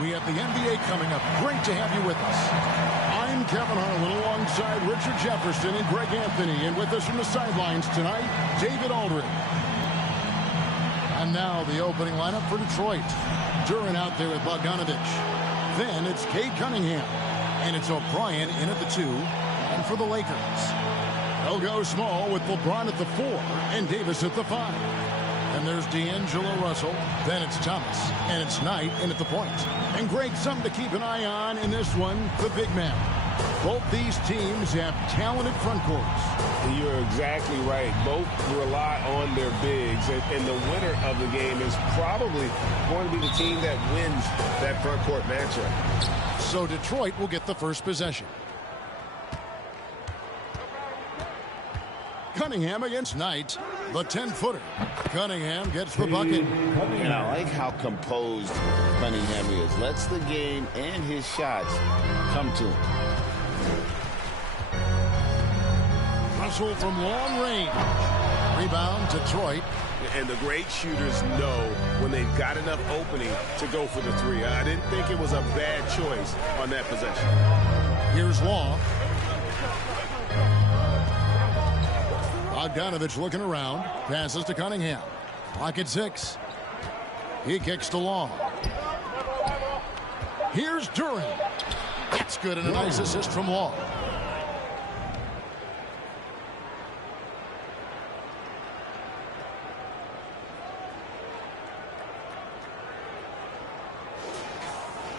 We have the NBA coming up. Great to have you with us. I'm Kevin Harlan alongside Richard Jefferson and Greg Anthony. And with us from the sidelines tonight, David Aldridge. And now the opening lineup for Detroit. Duran out there with Bogdanovich. Then it's Cade Cunningham. And it's O'Brien in at the 2. And for the Lakers, they'll go small with LeBron at the 4 and Davis at the 5. And there's D'Angelo Russell. Then it's Thomas. And it's Knight in at the point. And Greg, something to keep an eye on in this one, the big man. Both these teams have talented front courts. You're exactly right. Both rely on their bigs. And the winner of the game is probably going to be the team that wins that front court matchup. So Detroit will get the first possession. Cunningham against Knight. The 10-footer. Cunningham gets the bucket. And I like how composed Cunningham is. Lets the game and his shots come to him. Russell from long range. Rebound, Detroit. And the great shooters know when they've got enough opening to go for the 3. I didn't think it was a bad choice on that possession. Here's Law. Bogdanovich looking around. Passes to Cunningham. Clock at 6. He kicks to Law. Here's Duran. That's good, and a nice assist from Law.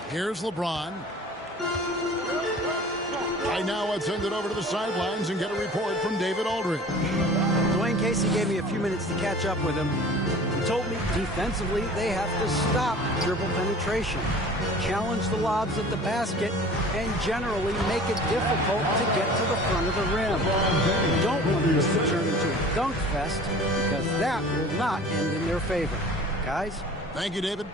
Here's LeBron. Right now, I'd send it over to the sidelines and get a report from David Aldridge. Dwayne Casey gave me a few minutes to catch up with him. He told me defensively they have to stop dribble penetration, challenge the lobs at the basket, and generally make it difficult to get to the front of the rim. You don't want this to turn into a dunk fest because that will not end in their favor. Guys? Thank you, David.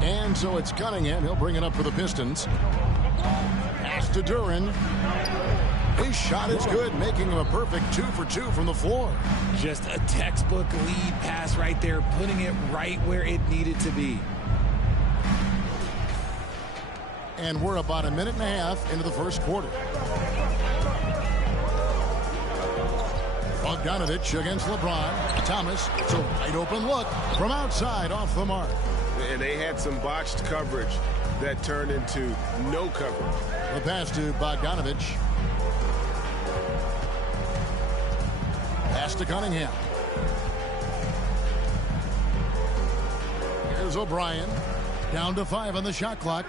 And so it's Cunningham. He'll bring it up for the Pistons. Pass to Duran. His shot is good, making him a perfect 2 for 2 from the floor. Just a textbook lead pass right there, putting it right where it needed to be. And we're about a minute and a half into the first quarter. Bogdanovich against LeBron. Thomas, it's a wide open look from outside off the mark. And they had some botched coverage that turned into no coverage. The pass to Bogdanovich. Pass to Cunningham. Here's O'Brien. Down to 5 on the shot clock.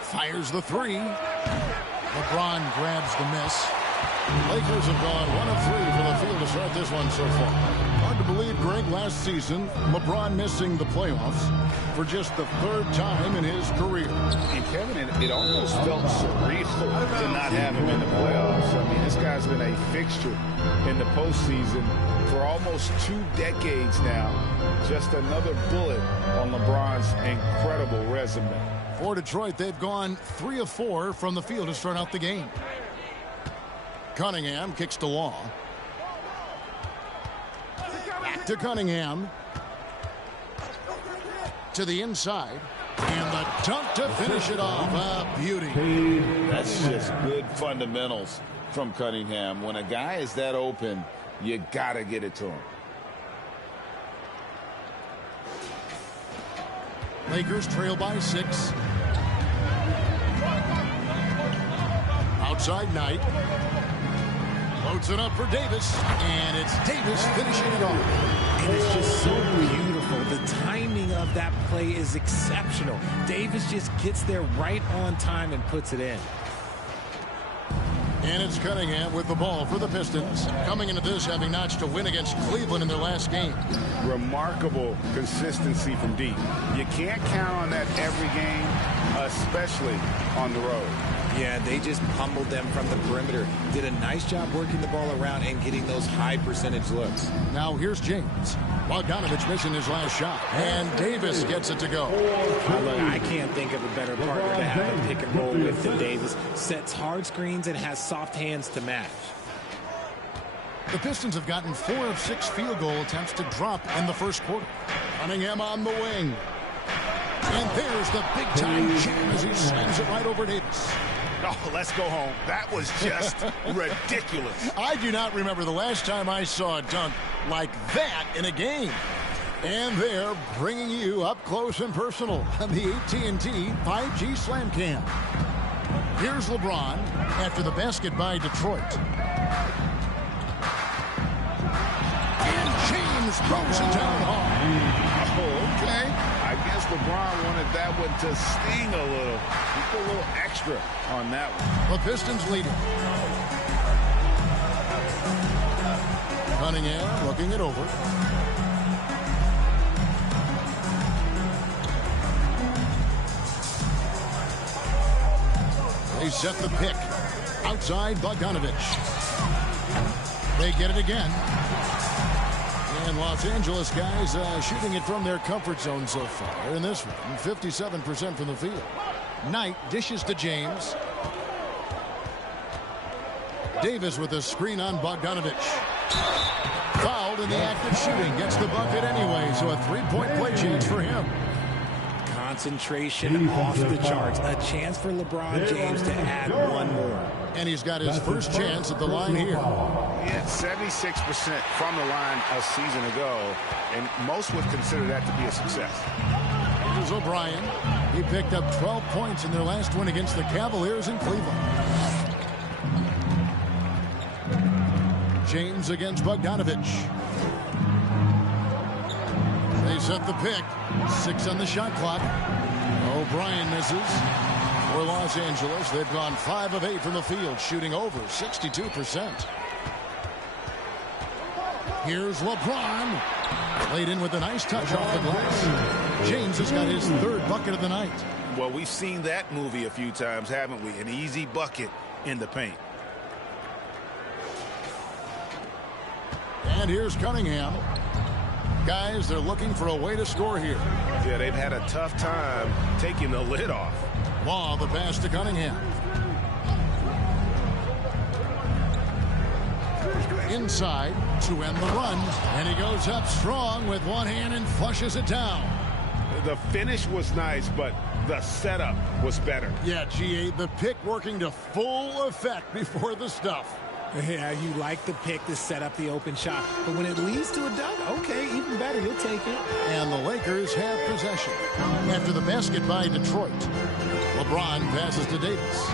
Fires the 3. LeBron grabs the miss. Lakers have gone 1 of 3 from the field to start this one so far. Hard to believe, Greg, last season, LeBron missing the playoffs for just the 3rd time in his career. And Kevin, it almost felt surreal to not have him in the playoffs. I mean, this guy's been a fixture in the postseason for almost 2 decades now. Just another bullet on LeBron's incredible resume. For Detroit, they've gone 3 of 4 from the field to start out the game. Cunningham kicks to Law. Back to Cunningham. To the inside. And the dunk to finish it off. A beauty. That's just good fundamentals from Cunningham. When a guy is that open, you got to get it to him. Lakers trail by 6. Outside Knight. Loads it up for Davis, and it's Davis finishing it off. And it's just so beautiful. The timing of that play is exceptional. Davis just gets there right on time and puts it in. And it's Cunningham with the ball for the Pistons. Coming into this, having notched a win against Cleveland in their last game. Remarkable consistency from deep. You can't count on that every game, especially on the road. Yeah, they just pummeled them from the perimeter. Did a nice job working the ball around and getting those high percentage looks. Now here's James. Bogdanovich missing his last shot. And Davis gets it to go. Look, I can't think of a better partner to have a pick and roll with than Davis. Sets hard screens and has soft hands to match. The Pistons have gotten 4 of 6 field goal attempts to drop in the first quarter. Cunningham on the wing. And there's the big-time jam as he slams it right over Davis. Oh, let's go home. That was just ridiculous. I do not remember the last time I saw a dunk like that in a game. And they're bringing you up close and personal on the AT&T 5G Slam Cam. Here's LeBron after the basket by Detroit. And James throws it down hard. Oh, okay. I guess LeBron wanted that one to sting a little. He put a little extra on that one. The Pistons leading. Cunningham looking it over. They set the pick. Outside Bogdanovich. They get it again. And Los Angeles guys shooting it from their comfort zone so far in this one. 57% from the field. Knight dishes to James. Davis with a screen on Bogdanovich. Fouled in the act of shooting. Gets the bucket anyway, so a three-point play change for him. Concentration off the charts. A chance for LeBron James to add one more. And he's got his first chance at the line here. He had 76% from the line a season ago, and most would consider that to be a success. Here's O'Brien. He picked up 12 points in their last win against the Cavaliers in Cleveland. James against Bogdanovich. They set the pick. 6 on the shot clock. O'Brien misses. For Los Angeles, they've gone 5 of 8 from the field, shooting over 62%. Here's LeBron. Laid in with a nice touch off the glass. James has got his 3rd bucket of the night. Well, we've seen that movie a few times, haven't we? An easy bucket in the paint. And here's Cunningham. Guys, they're looking for a way to score here. Yeah, they've had a tough time taking the lid off. Law, the pass to Cunningham. Inside to end the run. And he goes up strong with one hand and flushes it down. The finish was nice, but the setup was better. Yeah, GA, the pick working to full effect before the stuff. Yeah, you like the pick to set up the open shot. But when it leads to a dunk, okay, even better, you'll take it. And the Lakers have possession. After the basket by Detroit, LeBron passes to Davis.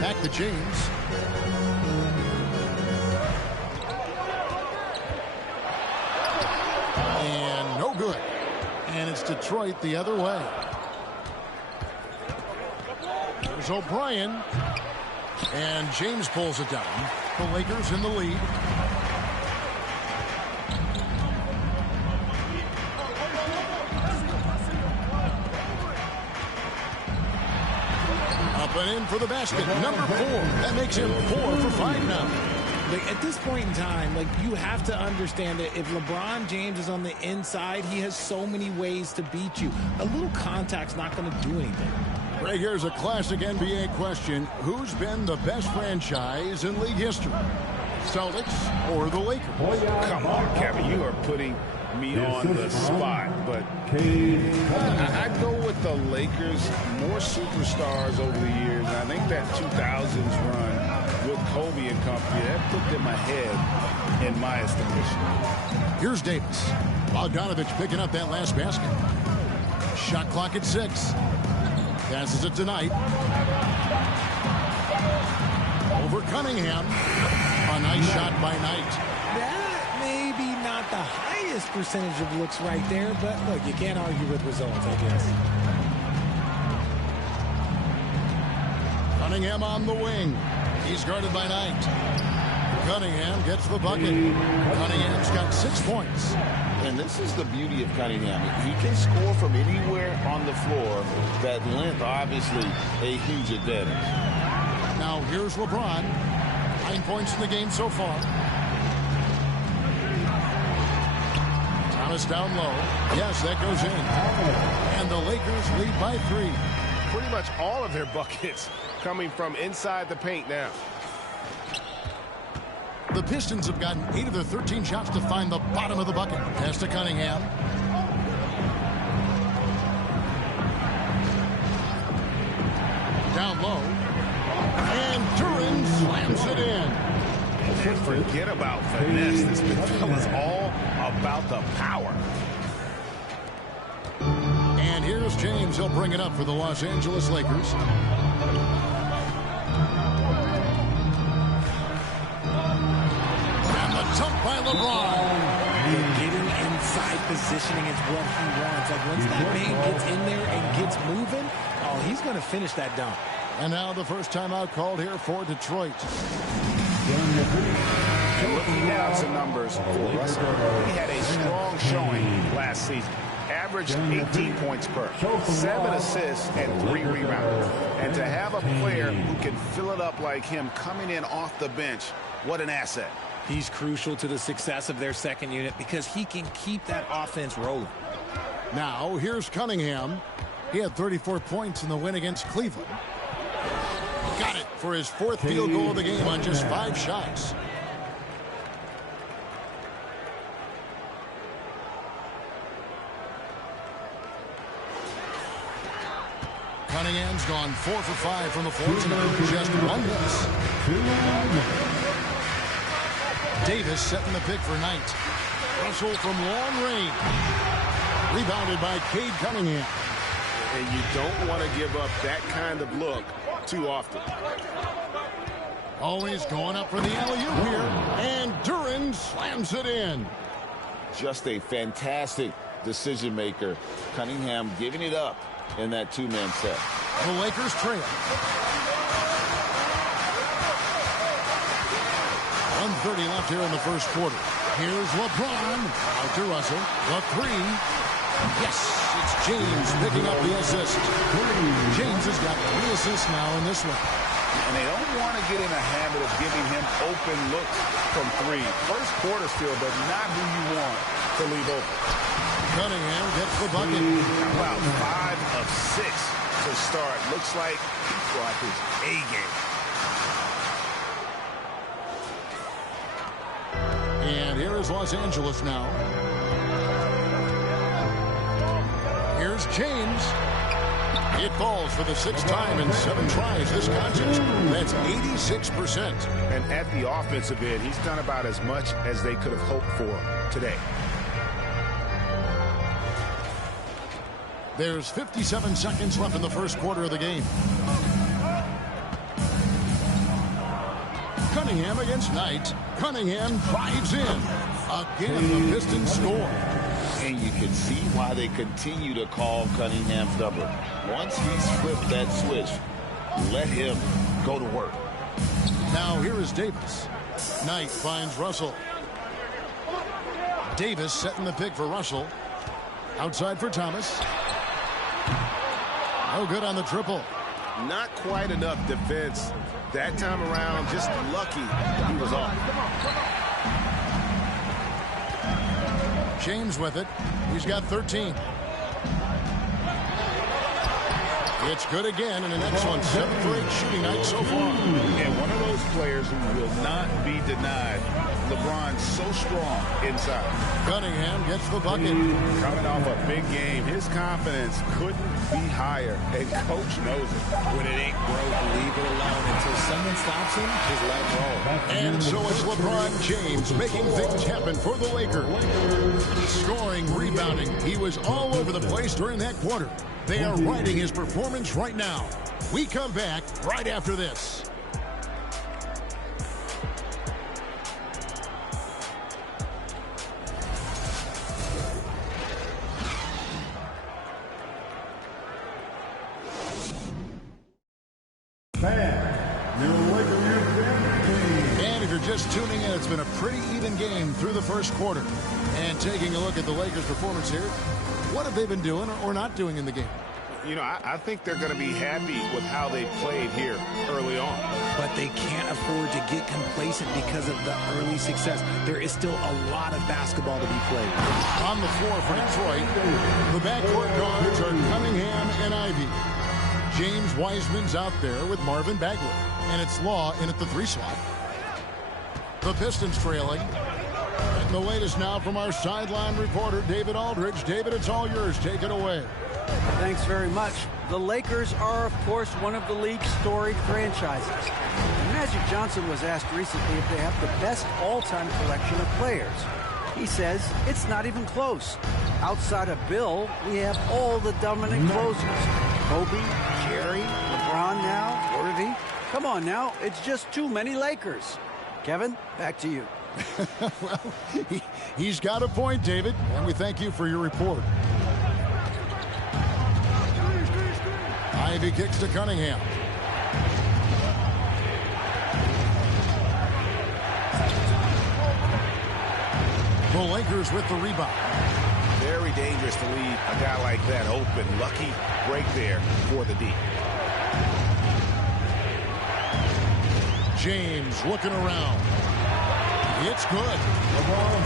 Back to James. And no good. And it's Detroit the other way. There's O'Brien. And James pulls it down. The Lakers in the lead. Up and in for the basket. Number 4. That makes him 4 for 5 now. Like, at this point in time, like, you have to understand that if LeBron James is on the inside, he has so many ways to beat you. A little contact's not going to do anything. Right here's a classic NBA question. Who's been the best franchise in league history? Celtics or the Lakers? Come on, Kevin, you are putting me on the spot, but I'd go with the Lakers. More superstars over the years, and I think that 2000s run with Kobe and company, that put them ahead in my estimation. Here's Davis. Bogdanovich picking up that last basket. Shot clock at 6. Passes it tonight. Over Cunningham. A nice shot by Knight. That may be not the highest percentage of looks right there, but look, you can't argue with results, I guess. Cunningham on the wing. He's guarded by Knight. Cunningham gets the bucket. Cunningham's got 6 points. And this is the beauty of Cunningham. He can score from anywhere on the floor. That length, obviously, a huge advantage. Now here's LeBron. 9 points in the game so far. Thomas down low. Yes, that goes in. And the Lakers lead by 3. Pretty much all of their buckets coming from inside the paint now. The Pistons have gotten 8 of their 13 shots to find the bottom of the bucket. Pass to Cunningham. Down low. And Duran slams it in. And forget about finesse. This midfield is all about the power. And here's James. He'll bring it up for the Los Angeles Lakers. And the dunk by LeBron. Getting inside positioning is what he wants. Like once that man gets in there and gets moving, oh, he's going to finish that dunk. And now the first timeout called here for Detroit. And looking down some numbers for Russell, he had a strong showing last season. Averaged 18 points per, 7 assists, and 3 rebounds. And to have a player who can fill it up like him coming in off the bench, what an asset. He's crucial to the success of their second unit because he can keep that offense rolling. Now here's Cunningham. He had 34 points in the win against Cleveland. Got it for his 4th field goal of the game on just 5 shots. Cunningham's gone 4 for 5 from the floor tonight. Just 1 miss. Davis setting the pick for Knight. Russell from long range. Rebounded by Cade Cunningham. And you don't want to give up that kind of look too often. Always going up for the alley-oop here. And Duran slams it in. Just a fantastic decision maker. Cunningham giving it up in that 2-man set. The Lakers trail. 1:30 left here in the first quarter. Here's LeBron. Out to Russell. The 3. Yes, it's James picking up the assist. James has got 3 assists now in this one. And they don't want to get in a habit of giving him open looks from 3. First quarter still, but not who you want to leave open. Cunningham gets the bucket. About 5 of 6 to start. Looks like he brought his A game. And here is Los Angeles now. Here's James. It falls for the 6th time in 7 tries this contest. That's 86%. And at the offensive end, he's done about as much as they could have hoped for today. There's 57 seconds left in the first quarter of the game. Cunningham against Knight. Cunningham drives in. Again, the Pistons score. And you can see why they continue to call Cunningham stubborn. Once he's flipped that switch, let him go to work. Now here is Davis. Knight finds Russell. Davis setting the pick for Russell. Outside for Thomas. No good on the triple. Not quite enough defense that time around. Just lucky he was off. James with it. He's got 13. It's good again, and an excellent 7 for 8 shooting night so far. And one of those players who will not be denied. LeBron's so strong inside. Cunningham gets the bucket. Coming off a big game, his confidence couldn't be higher, and coach knows it. When it ain't broke, leave it alone. Until someone stops him, just let him roll. And so it's LeBron James making things happen for the Lakers. Scoring, rebounding. He was all over the place during that quarter. They are riding his performance right now. We come back right after this. And if you're just tuning in, it's been a pretty even game through the first quarter. And taking a look at the Lakers' performance here, what have they been doing or not doing in the game? You know, I think they're going to be happy with how they played here early on. But they can't afford to get complacent because of the early success. There is still a lot of basketball to be played. On the floor for Detroit, the backcourt guards are Cunningham and Ivy. James Wiseman's out there with Marvin Bagley. And it's Law in at the 3 slot. The The Pistons trailing. And the latest now from our sideline reporter, David Aldridge. David, it's all yours. Take it away. Thanks very much. The Lakers are, of course, one of the league's storied franchises. And Magic Johnson was asked recently if they have the best all-time collection of players. He says it's not even close. Outside of Bill, we have all the dominant closers. Kobe, Jerry, LeBron now, Worthy. Come on now, it's just too many Lakers. Kevin, back to you. Well, he's got a point, David, and we thank you for your report. Ivy kicks to Cunningham. The Lakers with the rebound. Very dangerous to leave a guy like that open. Lucky break there for the D. James looking around. It's good.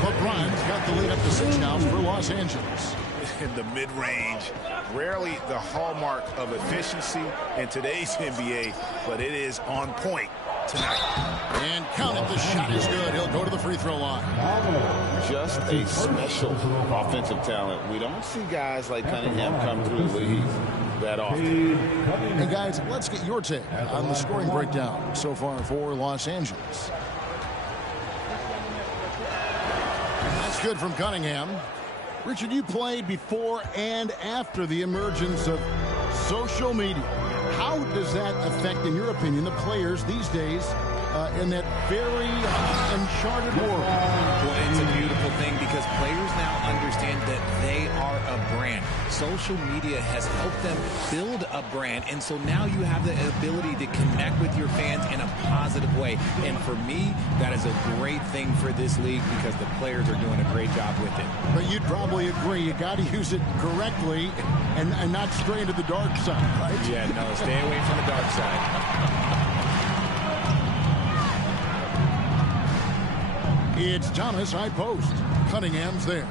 LeBron's got the lead up to 6 now for Los Angeles. In the mid-range, rarely the hallmark of efficiency in today's NBA, but it is on point tonight. And count it, the shot is good. He'll go to the free throw line. Just a special offensive talent. We don't see guys like Cunningham come through the league that often. And guys, let's get your take on the scoring breakdown so far for Los Angeles. That's good from Cunningham. Richard, you played before and after the emergence of social media. How does that affect, in your opinion, the players these days in that very uncharted world? Well, it's a beautiful thing because players now understand that they are a brand. Social media has helped them build a brand, and so now you have the ability to connect with your fans in a positive way. And for me, that is a great thing for this league because the players are doing a great job with it. But you'd probably agree you got to use it correctly and not stray into the dark side, right? Yeah, no, stay away from the dark side. It's Thomas, high post. Cunningham's there.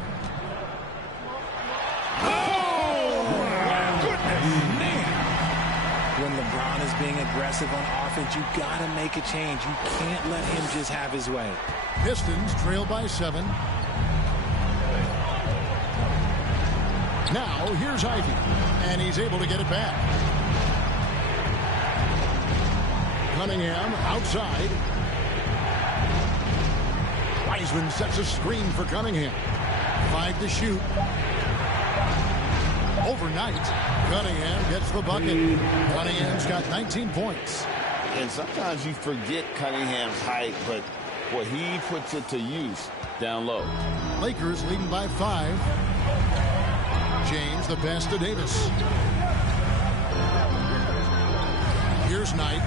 When LeBron is being aggressive on offense, you got to make a change. You can't let him just have his way. Pistons trail by 7. Now, here's Ivy, and he's able to get it back. Cunningham outside. Wiseman sets a screen for Cunningham. 5 to shoot. Overnight, Cunningham gets the bucket. Cunningham's got 19 points. And sometimes you forget Cunningham's height, but what he puts it to use down low. Lakers leading by 5. James, the pass to Davis. Here's Knight.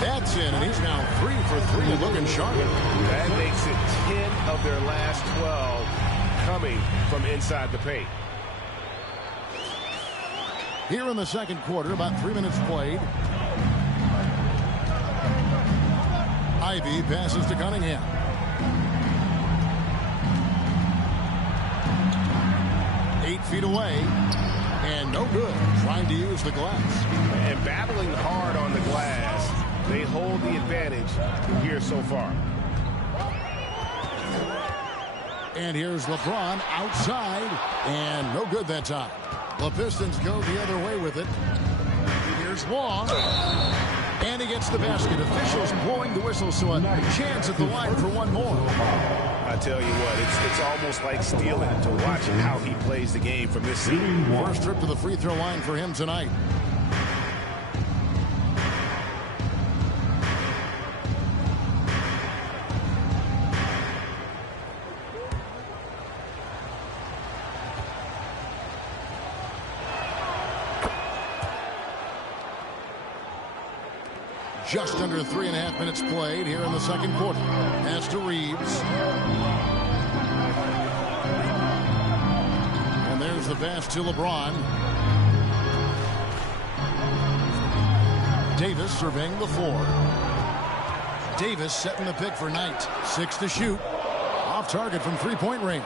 That's in, and he's now 3 for 3 and looking sharp. That makes it 10 of their last 12 coming from inside the paint. Here in the second quarter, about 3 minutes played. Ivy passes to Cunningham. Eight feet away, and no good. Trying to use the glass. And battling hard on the glass, they hold the advantage here so far. And here's LeBron outside, and no good that time. The Pistons go the other way with it. Here's Long, and he gets the basket. Officials blowing the whistle, so a chance at the line for one more. I tell you what, it's almost like stealing to watch how he plays the game from this season. First trip to the free throw line for him tonight. Just under 3.5 minutes played here in the second quarter. Pass to Reeves. And there's the pass to LeBron. Davis surveying the floor. Davis setting the pick for Knight. 6 to shoot. Off target from three-point range.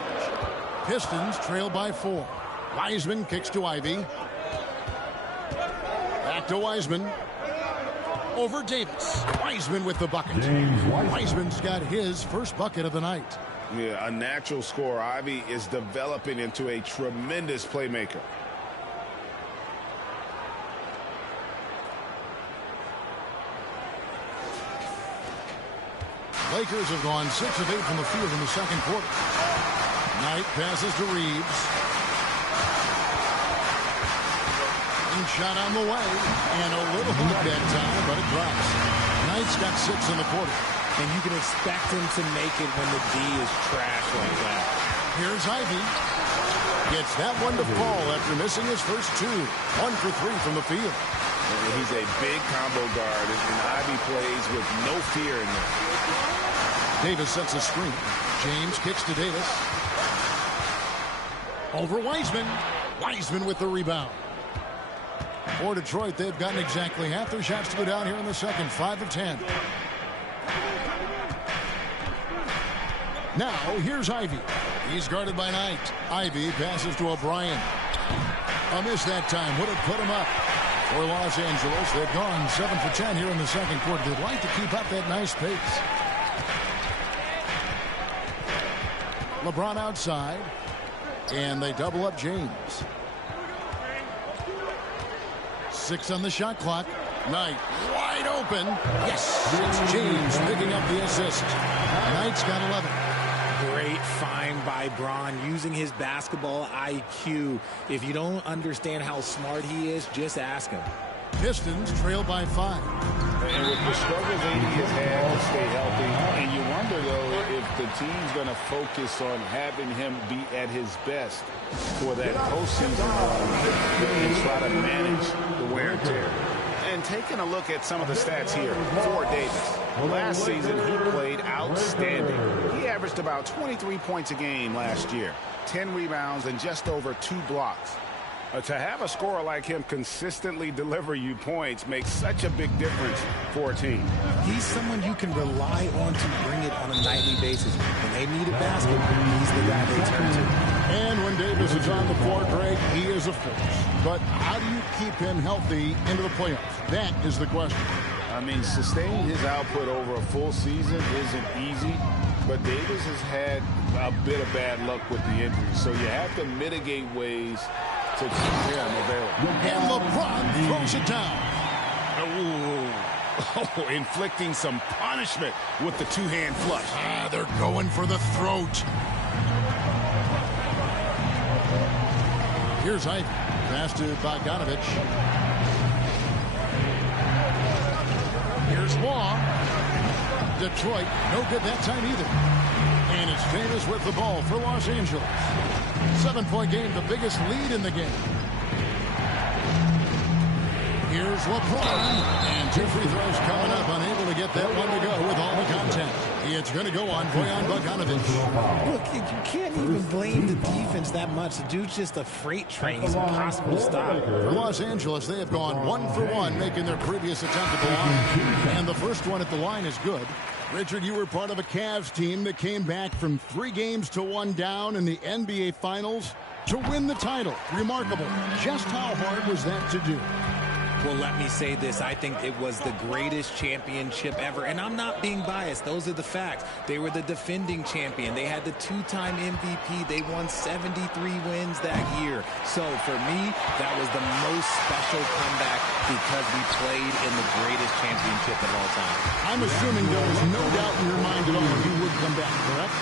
Pistons trail by 4. Wiseman kicks to Ivy. Back to Wiseman. over Davis. Wiseman with the bucket. Wiseman's got his first bucket of the night. Yeah, a natural scorer. Ivy is developing into a tremendous playmaker. Lakers have gone 6 of 8 from the field in the second quarter. Knight passes to Reeves. And shot on the way. And a little hot that time, but it drops. Knight's got 6 in the quarter. And you can expect him to make it when the D is trash like that. Here's Ivy. Gets that one to fall after missing his first 2. 1 for 3 from the field. He's a big combo guard, and Ivy plays with no fear in there. Davis sets a screen. James kicks to Davis. Over Wiseman. Wiseman with the rebound. For Detroit, they've gotten exactly half their shots to go down here in the second. 5 of 10. Now, here's Ivy. He's guarded by Knight. Ivy passes to O'Brien. A miss that time would have put him up. For Los Angeles, they've gone 7 for 10 here in the second quarter. They'd like to keep up that nice pace. LeBron outside. And they double up James. 6 on the shot clock. Knight wide open. Yes, it's James picking up the assist. Knight's got 11. Great find by Bron using his basketball IQ. If you don't understand how smart he is, just ask him. Pistons trail by 5. And with the struggles AD has had to stay healthy, and you wonder, though, if the team's going to focus on having him be at his best for that postseason run and try to manage the wear and tear. And taking a look at some of the stats here for Davis. Last season, he played outstanding. He averaged about 23 points a game last year, 10 rebounds, and just over 2 blocks. To have a scorer like him consistently deliver you points makes such a big difference for a team. He's someone you can rely on to bring it on a nightly basis. When they need a basket, he's the guy they turn to. And when Davis is on the floor, Greg, he is a force. But how do you keep him healthy into the playoffs? That is the question. I mean, sustaining his output over a full season isn't easy, but Davis has had a bit of bad luck with the injury. So you have to mitigate ways to keep him available. And LeBron throws it down. Oh, inflicting some punishment with the two-hand flush. They're going for the throat. Here's Ivy. Pass to Bogdanovich. Here's Law. Detroit, no good that time either. And it's Davis with the ball for Los Angeles. 7-point game, the biggest lead in the game. Here's LeBron. And 2 free throws coming up. Unable to get that one to go with all the content. It's going to go on Bojan Bogdanovich. Look, you can't even blame the defense that much. The dude's just a freight train. He's impossible to stop. For Los Angeles, they have gone 1 for 1, making their previous attempt at the line. And the first one at the line is good. Richard, you were part of a Cavs team that came back from 3 games to 1 down in the NBA Finals to win the title. Remarkable. Just how hard was that to do? Well, let me say this. I think it was the greatest championship ever. And I'm not being biased. Those are the facts. They were the defending champion. They had the 2-time MVP. They won 73 wins that year. So, for me, that was the most special comeback because we played in the greatest championship of all time. I'm assuming there was no doubt in your mind at all you would come back, correct?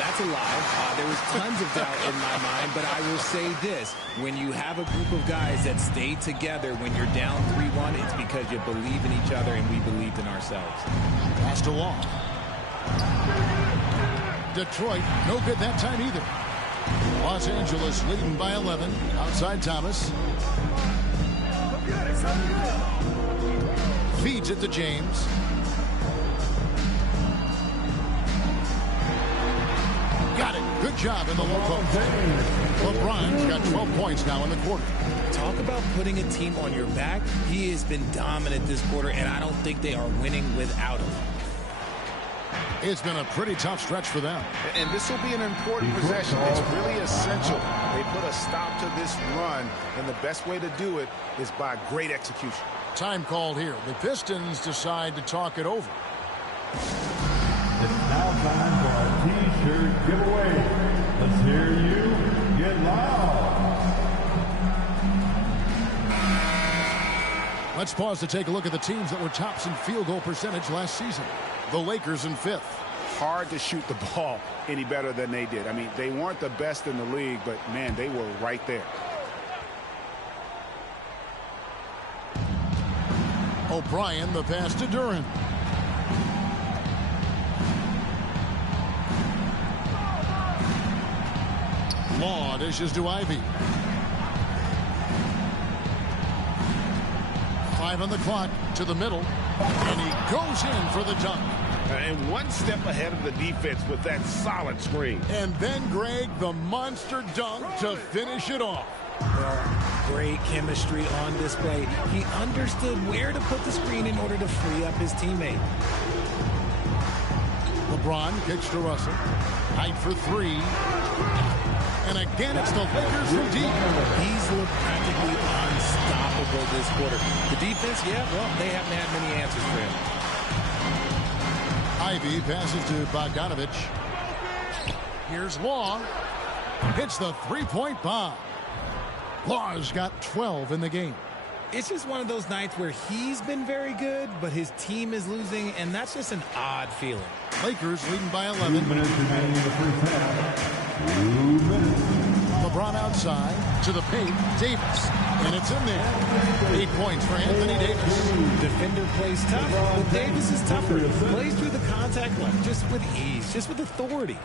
That's a lie. There was tons of doubt in my mind, but I will say this. When you have a group of guys that stay together when you're down 3-1, it's because you believe in each other and we believed in ourselves. Pass to Long. Detroit, no good that time either. Los Angeles leading by 11. Outside Thomas. Feeds it to James. Got it. Good job in the low post. LeBron's got 12 points now in the quarter. Talk about putting a team on your back. He has been dominant this quarter, and I don't think they are winning without him. It's been a pretty tough stretch for them. And this will be an important possession. It's really essential. They put a stop to this run, and the best way to do it is by great execution. Time called here. The Pistons decide to talk it over. It's now time for our T-shirt giveaway. Let's hear you get loud. Let's pause to take a look at the teams that were tops in field goal percentage last season. The Lakers in 5th. Hard to shoot the ball any better than they did. I mean, they weren't the best in the league, but, man, they were right there. O'Brien, the pass to Duran. Law dishes to Ivy. 5 on the clock, to the middle, and he goes in for the dunk. And one step ahead of the defense with that solid screen. And then, Greg, the monster dunk to finish it off. Great chemistry on display. He understood where to put the screen in order to free up his teammate. LeBron kicks to Russell. Height for 3. And again, it's the Lakers from deep. He's looked practically unstoppable this quarter. The defense, yeah, well, they haven't had many answers for him. Ivy passes to Bogdanovich. Here's Law. Hits the three-point bomb. Law's got 12 in the game. It's just one of those nights where he's been very good, but his team is losing, and that's just an odd feeling. Lakers leading by 11. 2 minutes remaining in the first half. 2 minutes. LeBron outside to the paint. Davis. And it's in there. 8 points for Anthony Davis. Defender plays tough, but Davis is tougher. Plays through the contact line just with ease, just with authority.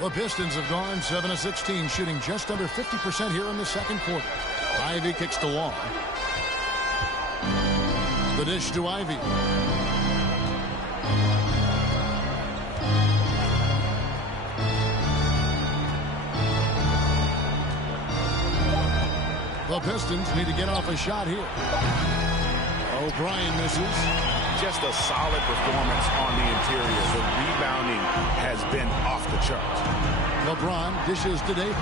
The Pistons have gone 7 of 16, shooting just under 50% here in the second quarter. Ivy kicks to Law. The dish to Ivy. The Pistons need to get off a shot here. O'Brien misses. Just a solid performance on the interior. The rebounding has been off the charts. LeBron dishes to Davis.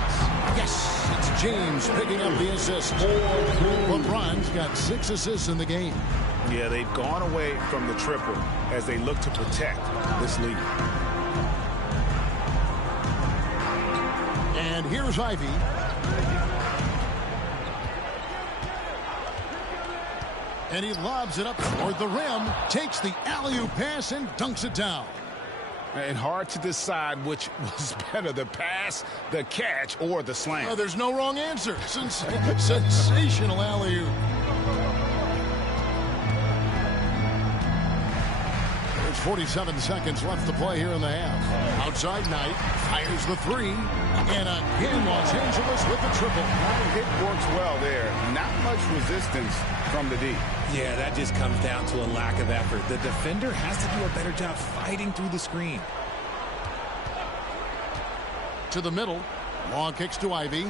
Yes, it's James picking up the assist. LeBron's got 6 assists in the game. Yeah, they've gone away from the triple as they look to protect this lead. And here's Ivy. And he lobs it up toward the rim, takes the alley-oop pass and dunks it down. And hard to decide which was better, the pass, the catch, or the slam. There's no wrong answer. Sensational alley-oop. There's 47 seconds left to play here in the half. Outside Knight fires the 3. And again, Los Angeles with the triple. It works well there. Not much resistance from the D. Yeah, that just comes down to a lack of effort. The defender has to do a better job fighting through the screen. To the middle. Law kicks to Ivy.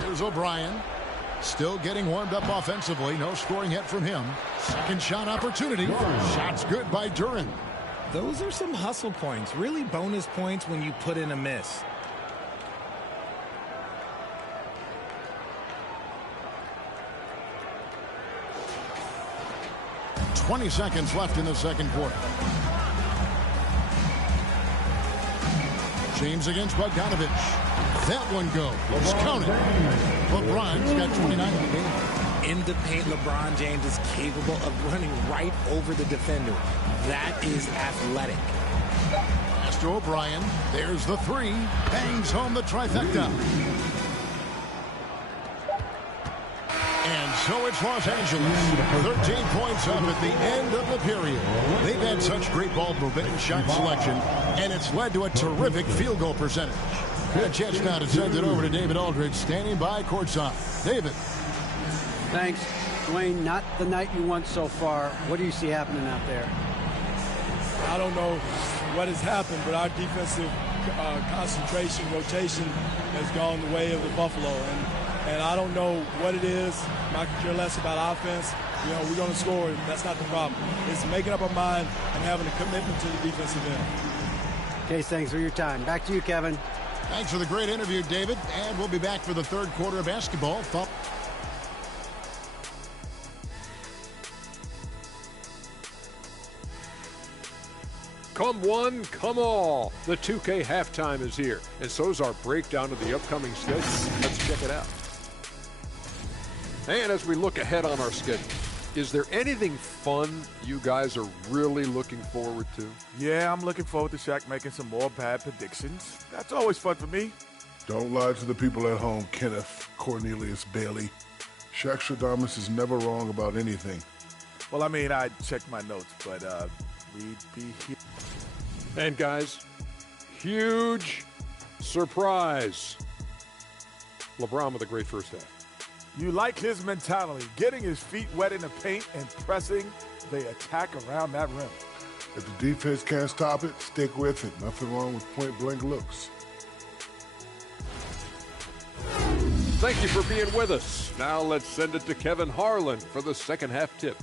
Here's O'Brien. Still getting warmed up offensively. No scoring yet from him. Second shot opportunity. Shot's good by Duran. Those are some hustle points. Really bonus points when you put in a miss. .20 seconds left in the second quarter. James against Bogdanovich. That one goes. It's counted. LeBron's got 29 in the game. In the paint, LeBron James is capable of running right over the defender. That is athletic. Pass to O'Brien. There's the 3. Bangs home the trifecta. And so it's Los Angeles. 13 points up at the end of the period. They've had such great ball movement and shot selection, and it's led to a terrific field goal percentage. A chance now to send it over to David Aldridge, standing by courtside. David. Thanks, Dwayne. Not the night you want so far. What do you see happening out there? I don't know what has happened, but our defensive concentration, rotation has gone the way of the Buffalo. And I don't know what it is. I could care less about offense. You know, we're going to score. That's not the problem. It's making up our mind and having a commitment to the defensive end. Okay, thanks for your time. Back to you, Kevin. Thanks for the great interview, David. And we'll be back for the third quarter of basketball. Come one, come all. The 2K halftime is here, and so's our breakdown of the upcoming schedule. Let's check it out. And as we look ahead on our schedule, is there anything fun you guys are really looking forward to? Yeah, I'm looking forward to Shaq making some more bad predictions. That's always fun for me. Don't lie to the people at home, Kenneth Cornelius Bailey. Shaq Stradamus is never wrong about anything. Well, I mean, I checked my notes, but we'd be here. And guys, huge surprise. LeBron with a great first half. You like his mentality, getting his feet wet in the paint and pressing the attack around that rim. If the defense can't stop it, stick with it. Nothing wrong with point-blank looks. Thank you for being with us. Now let's send it to Kevin Harlan for the second half tip.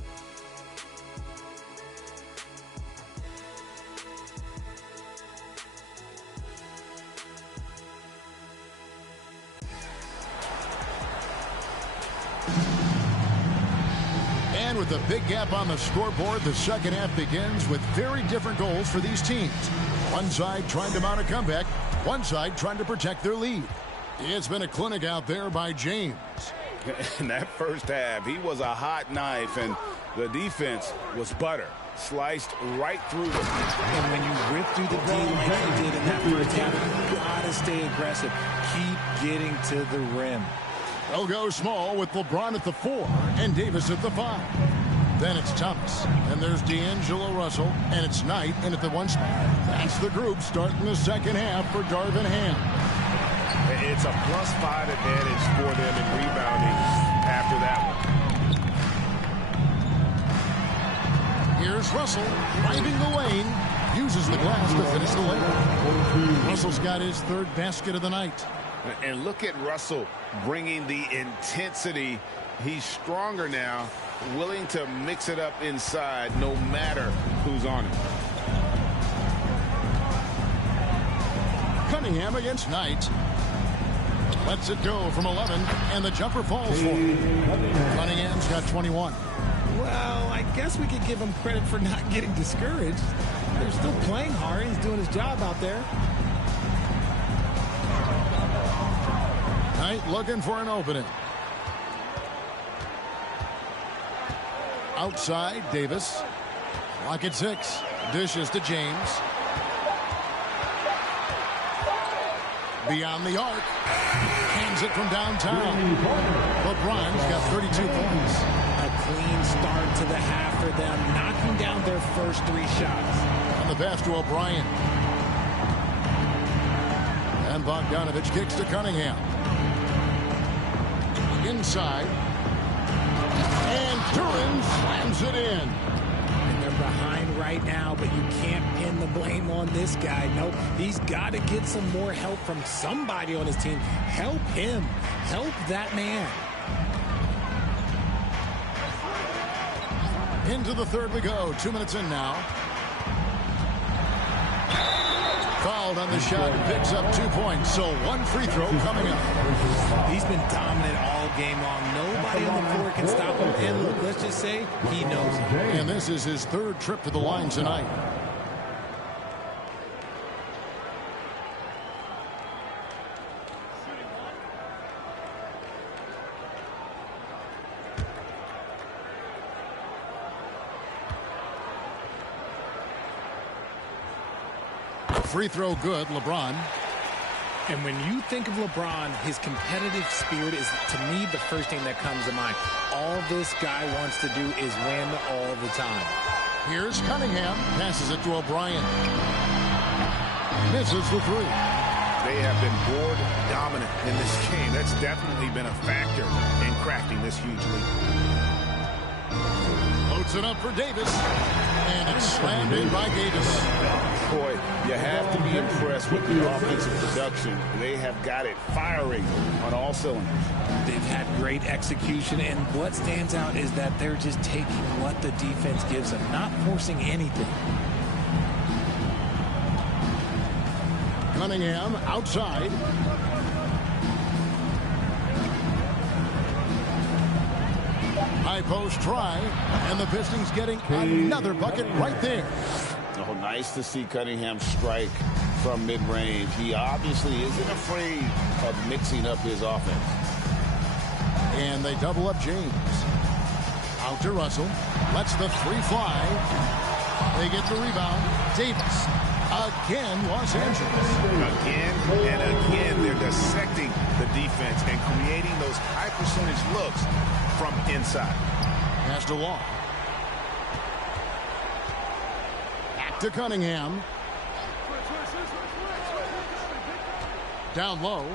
And with a big gap on the scoreboard, the second half begins with very different goals for these teams. One side trying to mount a comeback, one side trying to protect their lead. It's been a clinic out there by James. In that first half, he was a hot knife, and the defense was butter. Sliced right through them. And when you rip through the D like he did in that first half, you gotta stay aggressive. Keep getting to the rim. They'll go small with LeBron at the 4 and Davis at the 5. Then it's Thomas, and there's D'Angelo Russell, and it's Knight in at the 1 spot. That's the group starting the second half for Darvin Ham. It's a +5 advantage for them in rebounding after that one. Here's Russell driving the lane, uses the glass to finish the layup. Russell's got his 3rd basket of the night. And look at Russell bringing the intensity. He's stronger now, willing to mix it up inside no matter who's on him. Cunningham against Knight. Lets it go from 11, and the jumper falls for him. Cunningham's got 21. Well, I guess we could give him credit for not getting discouraged. They're still playing hard. He's doing his job out there. Knight looking for an opening. Outside, Davis. Clock at 6. Dishes to James. Beyond the arc. Hands it from downtown. LeBron's got 32 points. A clean start to the half for them, knocking down their first 3 shots. On the pass to O'Brien. And Bogdanovich kicks to Cunningham. Inside. And Turin slams it in. And they're behind right now, but you can't pin the blame on this guy. Nope, he's got to get some more help from somebody on his team. Help him. Help that man. Into the 3rd we go. 2 minutes in now. Fouled on the shot and picks up 2 points. So 1 free throw coming up. He's been dominant all game long. Nobody on the floor can stop him. And look, let's just say he knows it. And this is his 3rd trip to the line tonight. Free throw good, LeBron. And when you think of LeBron, his competitive spirit is, to me, the first thing that comes to mind. All this guy wants to do is win all the time. Here's Cunningham. Passes it to O'Brien. Misses the 3. They have been board dominant in this game. That's definitely been a factor in crafting this huge lead. Loads it up for Davis. And it's slammed in by Davis. Boy, you have to be impressed with the offensive production. They have got it firing on all cylinders. They've had great execution, and what stands out is that they're just taking what the defense gives them, not forcing anything. Cunningham outside. High post try, and the Pistons getting another bucket right there. Oh, nice to see Cunningham strike from mid-range. He obviously isn't afraid of mixing up his offense. And they double up James. Out to Russell. Lets the three fly. They get the rebound. Davis. Again, Los Angeles. Again and again, they're dissecting the defense and creating those high percentage looks from inside. Pass to Long. Back to Cunningham. Down low.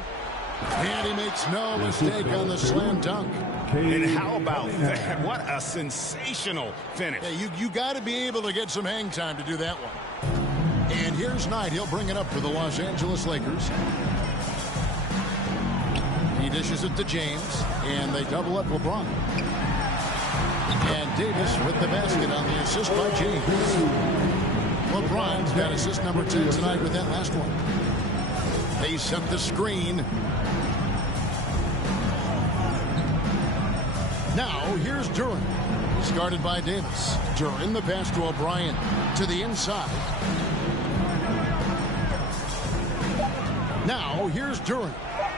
And he makes no mistake on the slam dunk. And how about that? What a sensational finish. Yeah, you got to be able to get some hang time to do that one. And here's Knight. He'll bring it up for the Los Angeles Lakers. He dishes it to James, and they double up LeBron. And Davis with the basket on the assist by James. LeBron's got assist number 10 tonight with that last one. They set the screen. Now, here's Duran. He's guarded by Davis. Duran, the pass to O'Brien. To the inside. Now, here's Duran.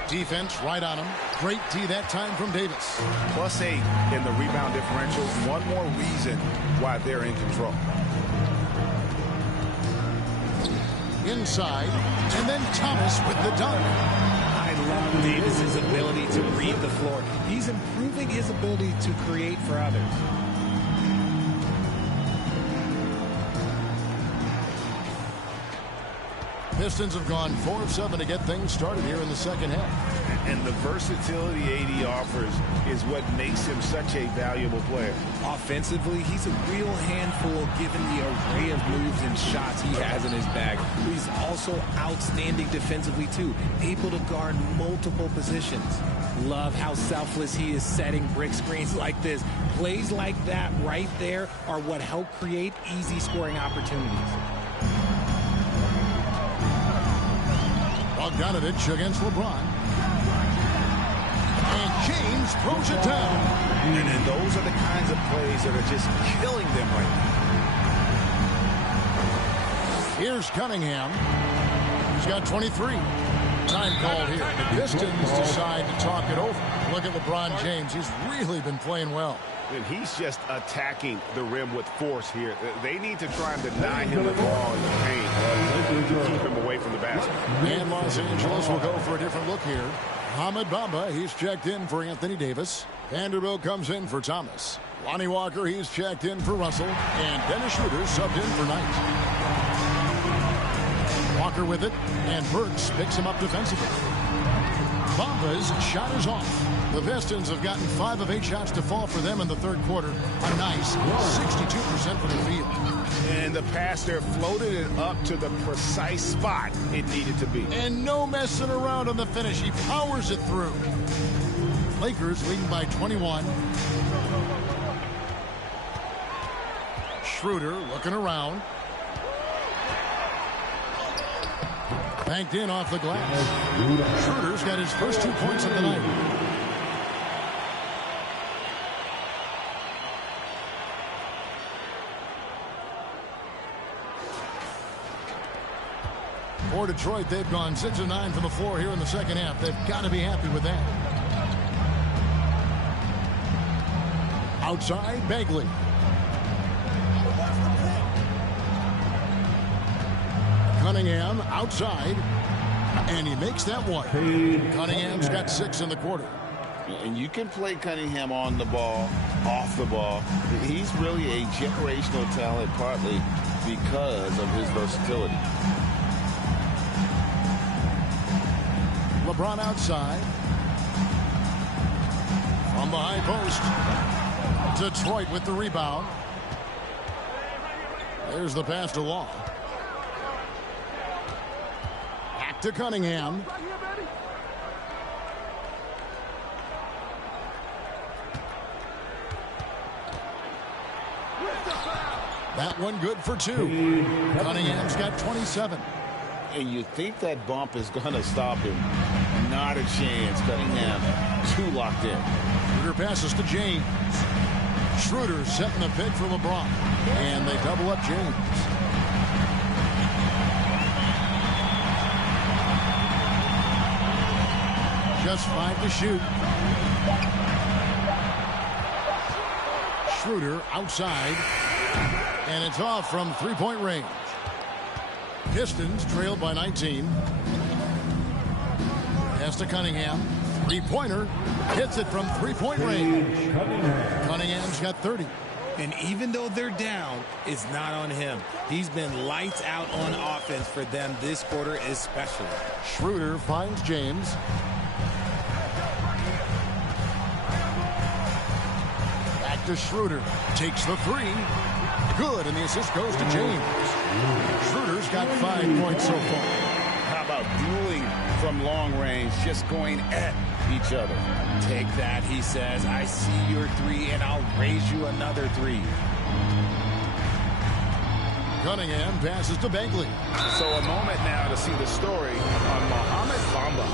Defense right on him. Great D that time from Davis. +8 in the rebound differential. One more reason why they're in control. Inside. And then Thomas with the dunk. I love Davis's ability to read the floor. He's improving his ability to create for others. Pistons have gone 4 of 7 to get things started here in the second half. And the versatility AD offers is what makes him such a valuable player. Offensively, he's a real handful given the array of moves and shots he has in his bag. He's also outstanding defensively, too, able to guard multiple positions. Love how selfless he is setting brick screens like this. Plays like that right there are what help create easy scoring opportunities. Bogdanovich against LeBron. And James throws it down. And those are the kinds of plays that are just killing them right now. Here's Cunningham. He's got 23. Time called here. The Pistons decide to talk it over. Look at LeBron James. He's really been playing well. And he's just attacking the rim with force here. They need to try and deny him the ball in the paint to keep him away from the basket. And Los Angeles will go for a different look here. Ahmed Bamba, he's checked in for Anthony Davis. Vanderbilt comes in for Thomas. Lonnie Walker, he's checked in for Russell. And Dennis Schroeder subbed in for Knight. Walker with it, and Burks picks him up defensively. Bamba's shot is off. The Pistons have gotten 5 of 8 shots to fall for them in the third quarter. A nice 62% from the field. And the pass there floated it up to the precise spot it needed to be. And no messing around on the finish. He powers it through. Lakers leading by 21. Schroeder looking around. Banked in off the glass. Schroeder's got his first 2 points of the night. For Detroit, they've gone 6 of 9 from the floor here in the second half. They've got to be happy with that. Outside, Bagley. Cunningham outside, and he makes that one. Cunningham's got 6 in the quarter. And you can play Cunningham on the ball, off the ball. He's really a generational talent, partly because of his versatility. LeBron outside. From the high post. Detroit with the rebound. There's the pass to Long. Back to Cunningham. That one good for 2. Cunningham's got 27. And you think that bump is going to stop him. Not a chance. Cunningham too locked in. Schroeder passes to James. Schroeder setting the pick for LeBron. And they double up James. Just 5 to shoot. Schroeder outside. And it's off from three-point range. Pistons trailed by 19. Pass to Cunningham. Three-pointer. Hits it from three-point range. Cunningham's got 30. And even though they're down, it's not on him. He's been lights out on offense for them this quarter especially. Schroeder finds James. Back to Schroeder. Takes the three. Good, and the assist goes to James. Schroeder's got 5 points so far. How about dueling from long range, just going at each other? Take that, he says. I see your three, and I'll raise you another three. Cunningham passes to Bagley. So a moment now to see the story on Mohamed Bamba.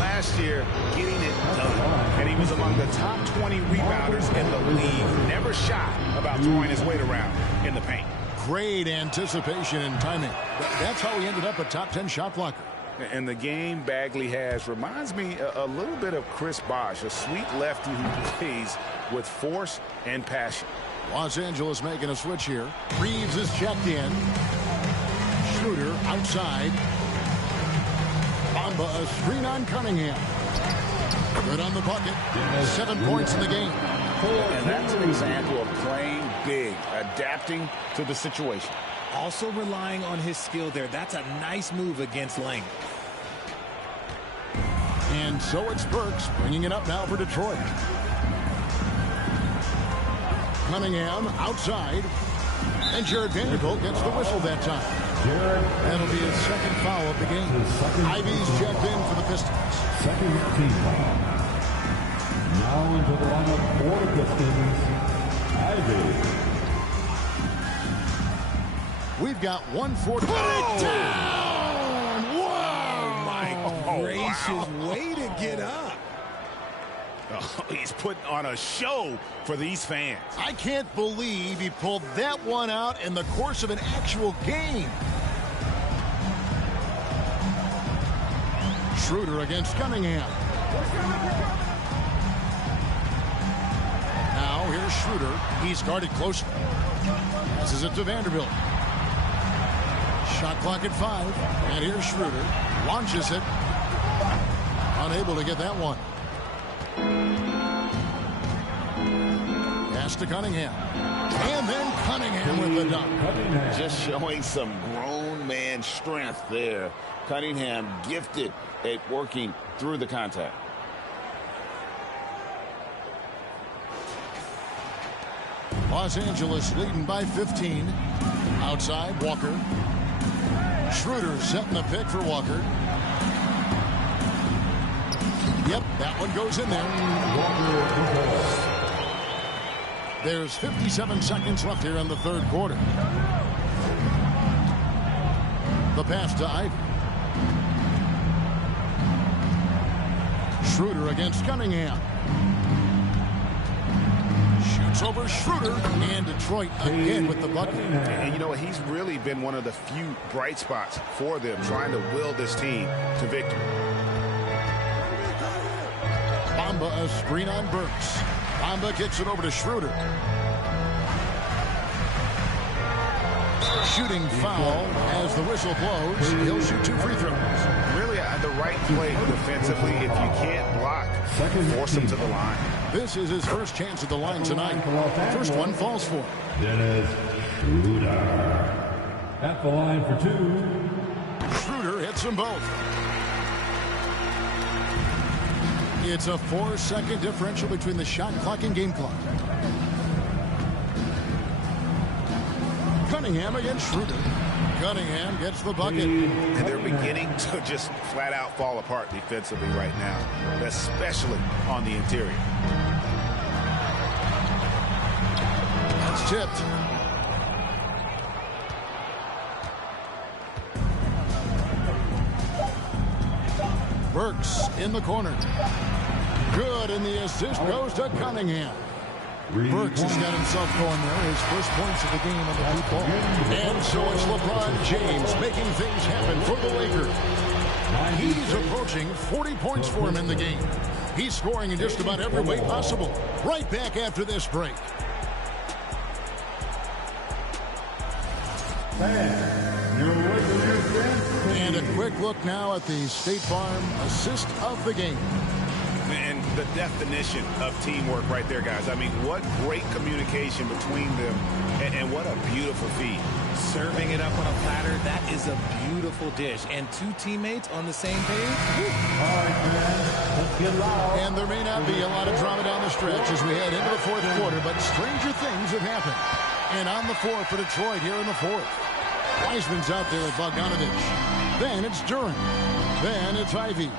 Last year, getting it done. And he was among the top 20 rebounders in the league. Never shy about throwing his weight around in the paint. Great anticipation and timing. That's how he ended up a top 10 shot blocker. And the game Bagley has reminds me a little bit of Chris Bosh, a sweet lefty who plays with force and passion. Los Angeles making a switch here. Reeves is checked in. Schroeder outside. Bamba a screen on Cunningham. Good on the bucket. 7 points in the game. And that's an example of playing big, adapting to the situation. Also relying on his skill there. That's a nice move against length. And so it's Burks bringing it up now for Detroit. Cunningham outside. And Jared Vanderbilt gets the whistle that time. That'll be his second foul of the game. Ivy's checked in for the Pistons. Second team foul. Now into the lineup for the Pistons, Ivy. We've got 140. Put it down! Wow! My gracious, wow. Way to get up. Oh, he's putting on a show for these fans. I can't believe he pulled that one out in the course of an actual game. Schroeder against Cunningham. Now here's Schroeder. He's guarded closely. Passes it to Vanderbilt. Shot clock at 5. And here's Schroeder. Launches it. Unable to get that one. Pass to Cunningham. And then Cunningham with the dunk. Just showing some grown man strength there. Cunningham gifted at working through the contact. Los Angeles leading by 15. Outside, Walker. Schroeder setting the pick for Walker. Yep, that one goes in there. There's 57 seconds left here in the third quarter. The pass to Ivy. Schroeder against Cunningham. Shoots over Schroeder, and Detroit again with the bucket. And you know what? He's really been one of the few bright spots for them, trying to will this team to victory. Bamba a screen on Burks. Bamba kicks it over to Schroeder. Shooting foul as the whistle blows. He'll shoot 2 free throws. Really the right play defensively. If you can't block, force him to the line. This is his first chance at the line tonight. First one falls for him. Dennis Schroeder. At the line for 2. Schroeder hits them both. It's a 4-second differential between the shot clock and game clock. Cunningham against Schroeder. Cunningham gets the bucket. And they're beginning to just flat out fall apart defensively right now, especially on the interior. That's tipped. Burks in the corner. Good, and the assist goes to Cunningham. Burks has got himself going there. His first points of the game on the deep ball. And so it's LeBron James making things happen for the Lakers. He's approaching 40 points for him in the game. He's scoring in just about every way possible. Right back after this break. And a quick look now at the State Farm assist of the game. And the definition of teamwork right there, guys. I mean, what great communication between them, and what a beautiful feed. Serving it up on a platter, that is a beautiful dish. And two teammates on the same page. And there may not be a lot of drama down the stretch as we head into the fourth quarter, but stranger things have happened. And on the floor for Detroit here in the fourth. Wiseman's out there with Bogdanovich. Then it's Duren. Then it's Ivy.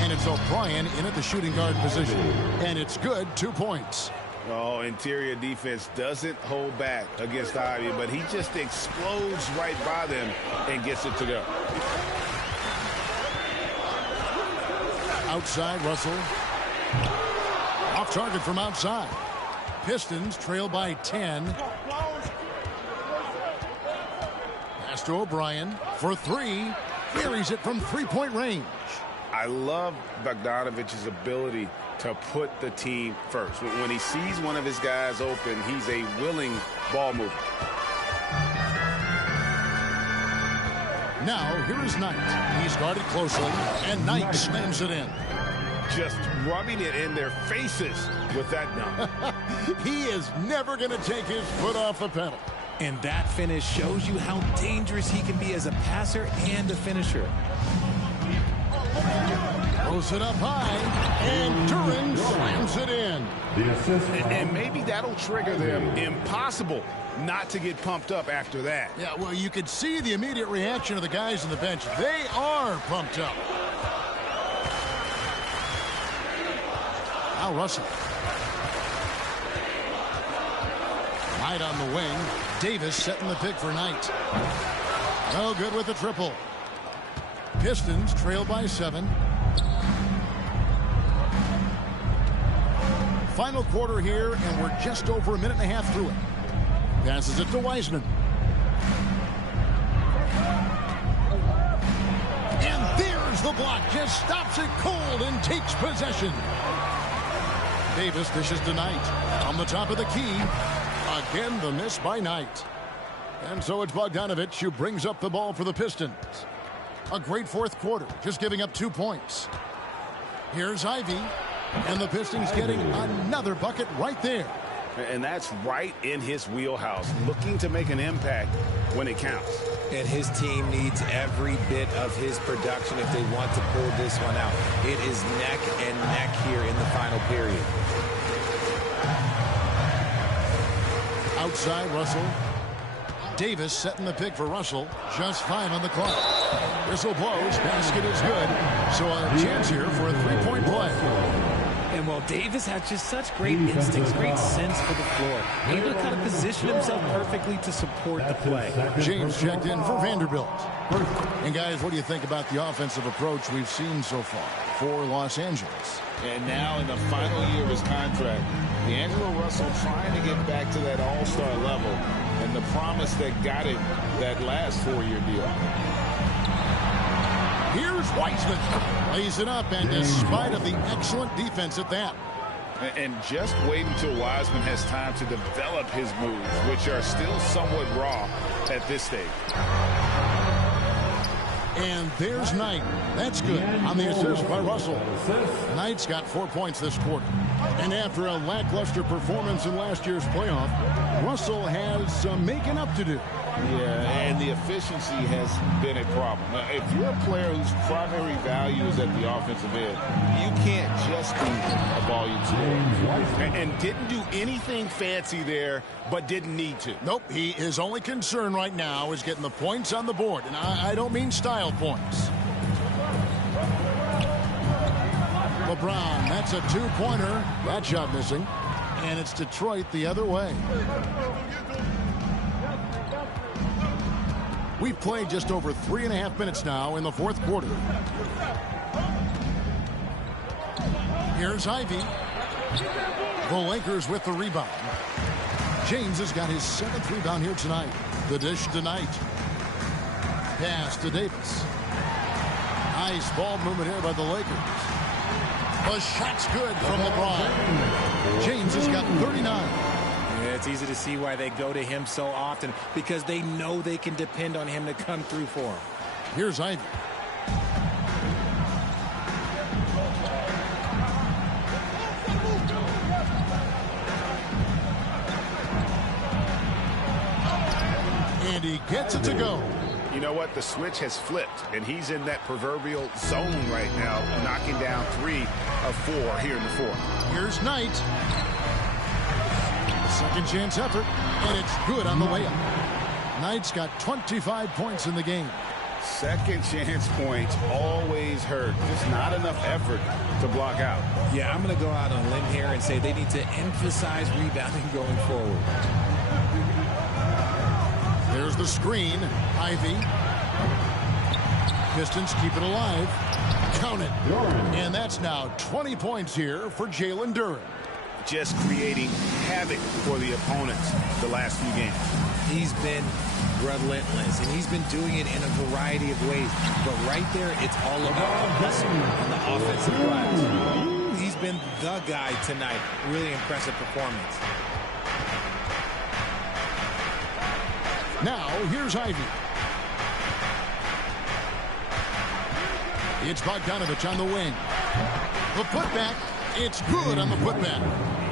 And it's O'Brien in at the shooting guard position. And it's good, 2 points. Oh, interior defense doesn't hold back against Ivy, but he just explodes right by them and gets it to go. Outside, Russell. Off target from outside. Pistons trail by 10. Pass to O'Brien for three. Carries it from three-point range. I love Bogdanovich's ability to put the team first. When he sees one of his guys open, he's a willing ball mover. Now, here is Knight. He's guarded closely, and Knight slams it in. Just rubbing it in their faces with that dunk. He is never going to take his foot off the pedal. And that finish shows you how dangerous he can be as a passer and a finisher. Throws it up high, and Duren slams it in. And maybe that'll trigger them. Impossible not to get pumped up after that. Yeah, well, you could see the immediate reaction of the guys on the bench. They are pumped up. Now Russell. Knight on the wing. Davis setting the pick for Knight. No good with the triple. Pistons trail by 7. Final quarter here, and we're just over a minute and a half through it. Passes it to Wiseman. And there's the block. Just stops it cold and takes possession. Davis dishes to Knight. On the top of the key. Again, the miss by Knight. And so it's Bogdanovich who brings up the ball for the Pistons. A great fourth quarter, just giving up 2 points. Here's Ivy, and the Pistons getting another bucket right there. And that's right in his wheelhouse, looking to make an impact when it counts. And his team needs every bit of his production if they want to pull this one out. It is neck and neck here in the final period. Outside, Russell. Davis setting the pick for Russell. Just 5 on the clock. Whistle blows. Basket is good. So a chance here for a three-point play. And while Davis has just such great instincts, great sense for the floor, able to kind of position himself perfectly to support the play. James checked in for Vanderbilt. And guys, what do you think about the offensive approach we've seen so far for Los Angeles? And now in the final year of his contract, D'Angelo Russell trying to get back to that all-star level and the promise that got him that last 4-year deal. Here's Wiseman. Lays it up, and despite of the excellent defense at that. And just wait until Wiseman has time to develop his moves, which are still somewhat raw at this stage. And there's Knight. That's good on the assist by Russell. Knight's got 4 points this quarter. And after a lackluster performance in last year's playoff, Russell has some making up to do. Yeah, and the efficiency has been a problem. Now, if you're a player whose primary value is at the offensive end, you can't just be a volume scorer. And didn't do anything fancy there, but didn't need to. Nope, his only concern right now is getting the points on the board. And I don't mean style points. LeBron, that's a two-pointer. That shot missing. And it's Detroit the other way. We've played just over 3.5 minutes now in the fourth quarter. Here's Ivy. The Lakers with the rebound. James has got his 7th rebound here tonight. The dish tonight. Pass to Davis. Nice ball movement here by the Lakers. The shot's good from LeBron. James has got 39. Yeah, it's easy to see why they go to him so often, because they know they can depend on him to come through for them. Here's Ivy. And he gets it to go. You know what? The switch has flipped, and he's in that proverbial zone right now, knocking down 3 of 4 here in the 4th. Here's Knight. Second chance effort, and it's good on the layup. Knight's got 25 points in the game. Second chance points always hurt. Just not enough effort to block out. Yeah, I'm going to go out on a limb here and say they need to emphasize rebounding going forward. There's the screen. Ivy. Pistons keep it alive. Count it. And that's now 20 points here for Jalen Duren. Just creating havoc for the opponents the last few games. He's been relentless, and he's been doing it in a variety of ways. But right there, it's all about the hustle on the offensive glass. He's been the guy tonight. Really impressive performance. Now, here's Ivy. It's Bogdanovich on the wing. The putback, it's good on the putback.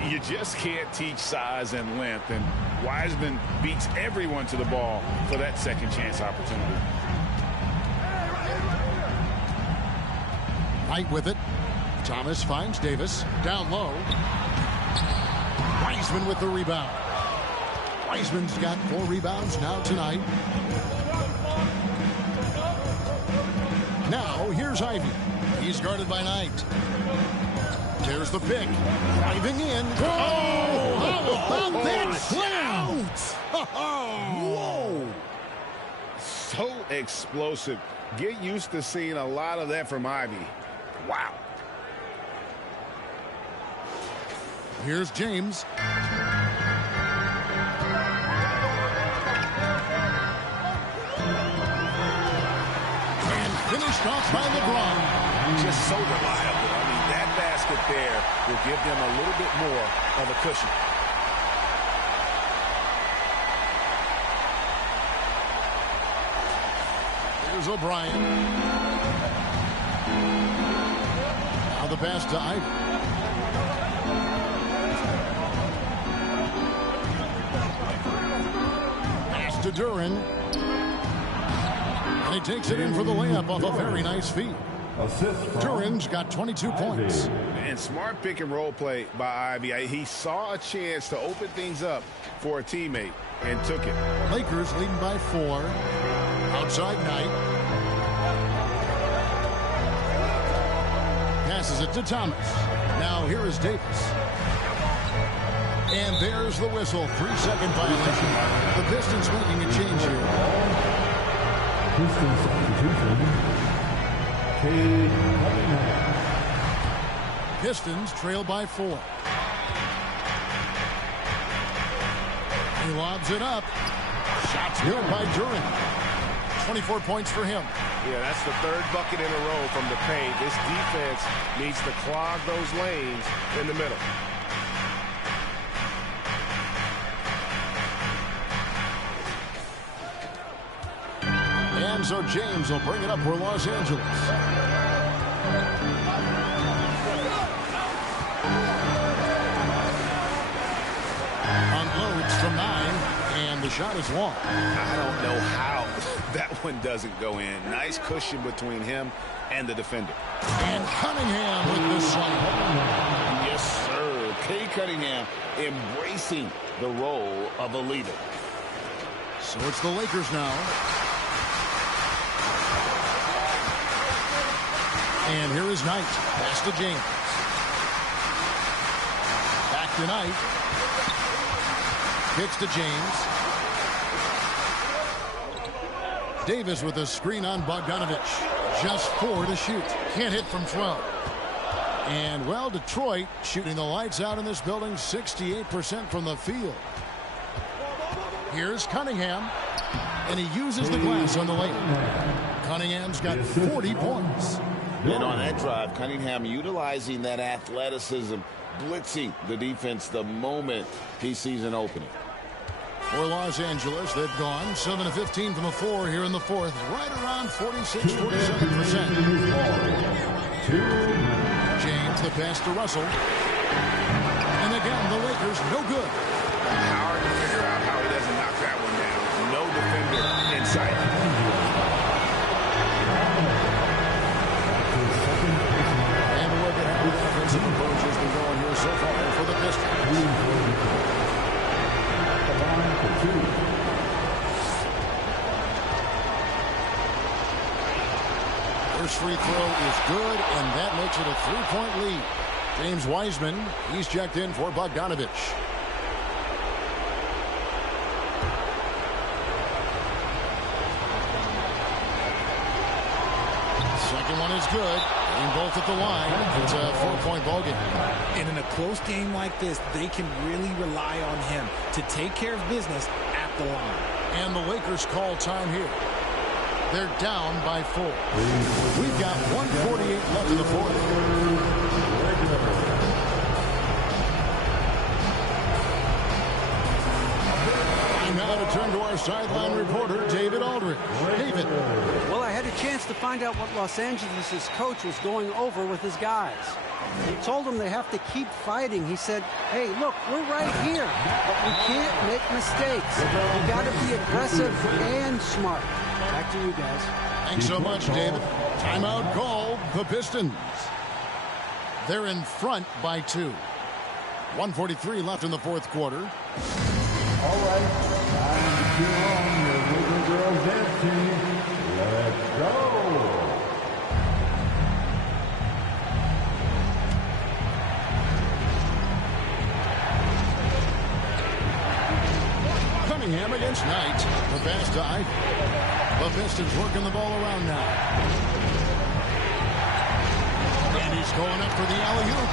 You just can't teach size and length, and Wiseman beats everyone to the ball for that second chance opportunity. Knight with it. Thomas finds Davis. Down low. Wiseman with the rebound. Wiseman's got 4 rebounds now tonight. Now, here's Ivy. He's guarded by Knight. There's the pick. Driving in. Oh, how about that slam? Whoa. So explosive. Get used to seeing a lot of that from Ivy. Wow. Here's James. Finished off by LeBron. Just so reliable. I mean, that basket there will give them a little bit more of a cushion. Here's O'Brien. Now the pass to Ivy. Pass to Duren. And he takes it in for the layup off a very nice feed. Duren's got 22 points. And smart pick and roll play by Ivy. He saw a chance to open things up for a teammate and took it. Lakers leading by 4. Outside Knight. Passes it to Thomas. Now here is Davis. And there's the whistle. 3-second violation. The Pistons making a change here. Pistons substitution. Cade Cunningham. Pistons trail by 4. He lobs it up. Shots good by Duren. 24 points for him. Yeah, that's the 3rd bucket in a row from the paint. This defense needs to clog those lanes in the middle. And so James will bring it up for Los Angeles. Unloads from 9, and the shot is long. I don't know how that one doesn't go in. Nice cushion between him and the defender. And Cunningham with the slam. Yes, sir. Cade Cunningham embracing the role of a leader. So it's the Lakers now. And here is Knight. Pass to James. Back to Knight. Kicks to James. Davis with a screen on Bogdanovich. Just 4 to shoot. Can't hit from 12. And, well, Detroit shooting the lights out in this building, 68% from the field. Here's Cunningham, and he uses the glass on the layup. Cunningham's got 40 points. And on that drive, Cunningham utilizing that athleticism, blitzing the defense the moment he sees an opening. For Los Angeles, they've gone 7 of 15 from the floor here in the fourth, right around 46-47%. James, the pass to Russell. And again, the Lakers, no good. Hard to figure out how he doesn't knock that one down. No defender in sight. And look at how the offensive approach has been going here so far for the Pistons. First free throw is good, and that makes it a 3-point lead. James Wiseman, he's checked in for Bogdanovich. Second one is good. Aim both at the line. It's a 4-point ball game. And in a close game like this, they can really rely on him to take care of business at the line. And the Lakers call time here. They're down by 4. We've got 1:48 left in the fourth. And now to turn to our sideline reporter, David Aldridge. David. Well, I had a chance to find out what Los Angeles' coach was going over with his guys. He told them they have to keep fighting. He said, hey, look, we're right here, but we can't make mistakes. We got to be aggressive and smart. Back to you guys. Thanks so much, David. Timeout called the Pistons. They're in front by 2. 1:43 left in the fourth quarter. All right, time to cheer on your little girls dance team. Let's go. Cunningham against Knight. The pass to Ivy. The Pistons working the ball around now. And he's going up for the alley-oop.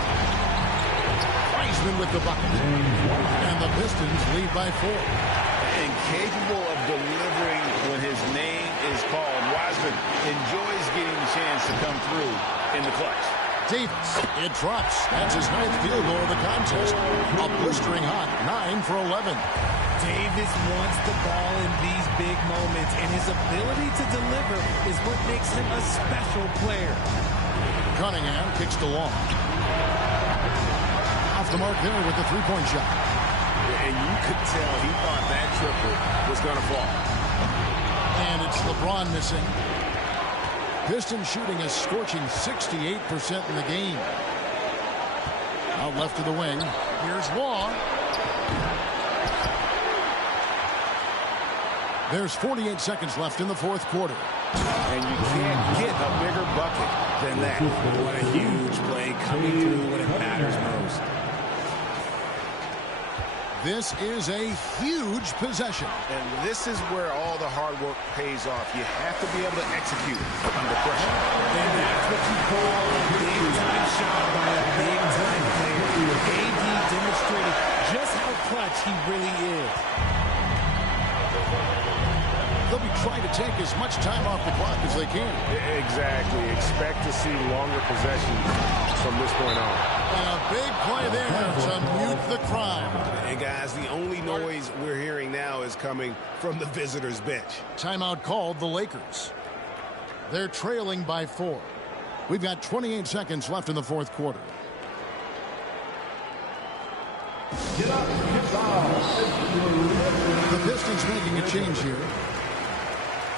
Wiseman with the bucket. And the Pistons lead by 4. And capable of delivering when his name is called. Wiseman enjoys getting the chance to come through in the clutch. Davis, it drops. That's his 9th field goal of the contest. A blistering hot 9 for 11. Davis wants the ball in these big moments, and his ability to deliver is what makes him a special player. Cunningham kicks to Long. Off the mark there with the 3-point shot. And you could tell he thought that triple was going to fall. And it's LeBron missing. Pistons shooting a scorching 68% in the game. Out left to the wing. Here's Law. There's 48 seconds left in the fourth quarter. And you can't get a bigger bucket than that. What a huge play coming through when it matters most. This is a huge possession. And this is where all the hard work pays off. You have to be able to execute under pressure. And that's what you call a big-time shot by a big-time player. AD demonstrated just how clutch he really is. They'll be trying to take as much time off the clock as they can. Exactly. Expect to see longer possessions from this point on. And a big play there to mute the crowd. And guys, the only noise we're hearing now is coming from the visitors' bench. Timeout called the Lakers. They're trailing by 4. We've got 28 seconds left in the fourth quarter. Get up, get down. The Pistons making a change here.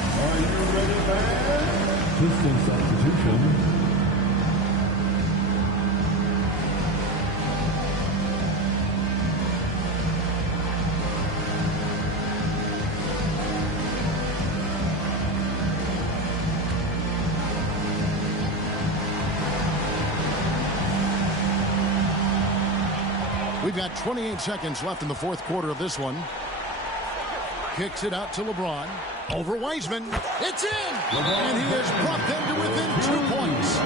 Are you ready, fans? Pistons substitution. We've got 28 seconds left in the fourth quarter of this one. Kicks it out to LeBron. Over Wiseman. It's in! And he has brought them to within 2 points.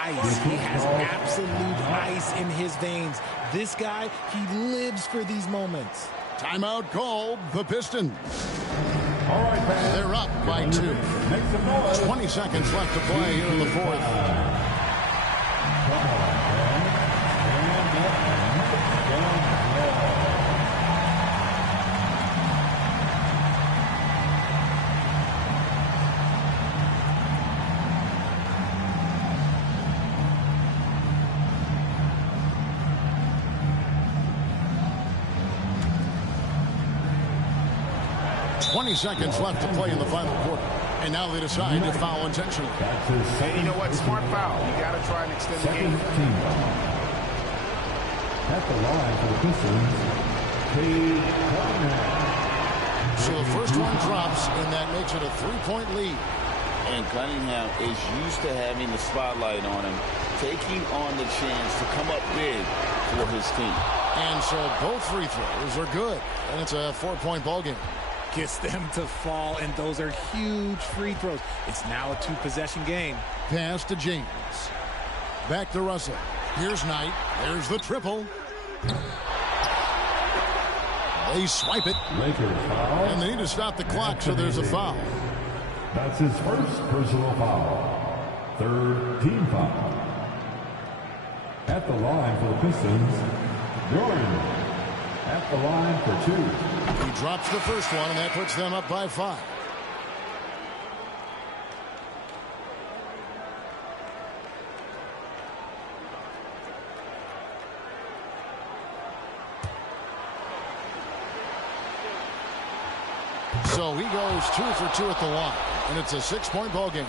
ICE. He has absolute ice in his veins. This guy, he lives for these moments. Timeout called the Pistons. All right, fans. They're up by 2. 20 seconds left to play here in the fourth. 20 seconds left to play in the final quarter. And now they decide to foul intentionally. And you know what? Smart foul. You got to try and extend the game. At the line for the Pistons, Cade Cunningham. So the first one drops, and that makes it a 3-point lead. And Cunningham is used to having the spotlight on him, taking on the chance to come up big for his team. And so both free throws are good, and it's a 4-point ball game. Gets them to fall, and those are huge free throws. It's now a 2-possession game. Pass to James. Back to Russell. Here's Knight. There's the triple. They swipe it. And they need to stop the clock, so there's a foul. That's his first personal foul. Third team foul. At the line for the Pistons, Jordan. At the line for 2. He drops the first one, and that puts them up by 5. So he goes 2 for 2 at the line, and it's a 6-point ball game.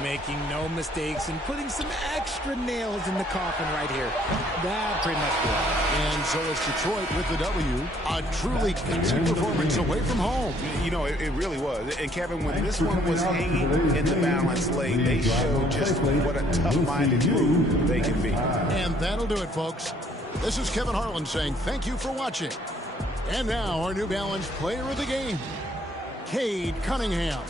Making no mistakes and putting some extra nails in the coffin right here. That pretty much did it. And so it's Detroit with the W. A truly convincing performance away from home. You know, it really was. And Kevin, when this one was hanging in the balance lane, they showed just what a tough-minded group they can be. And that'll do it, folks. This is Kevin Harlan saying thank you for watching. And now our New Balance player of the game, Cade Cunningham.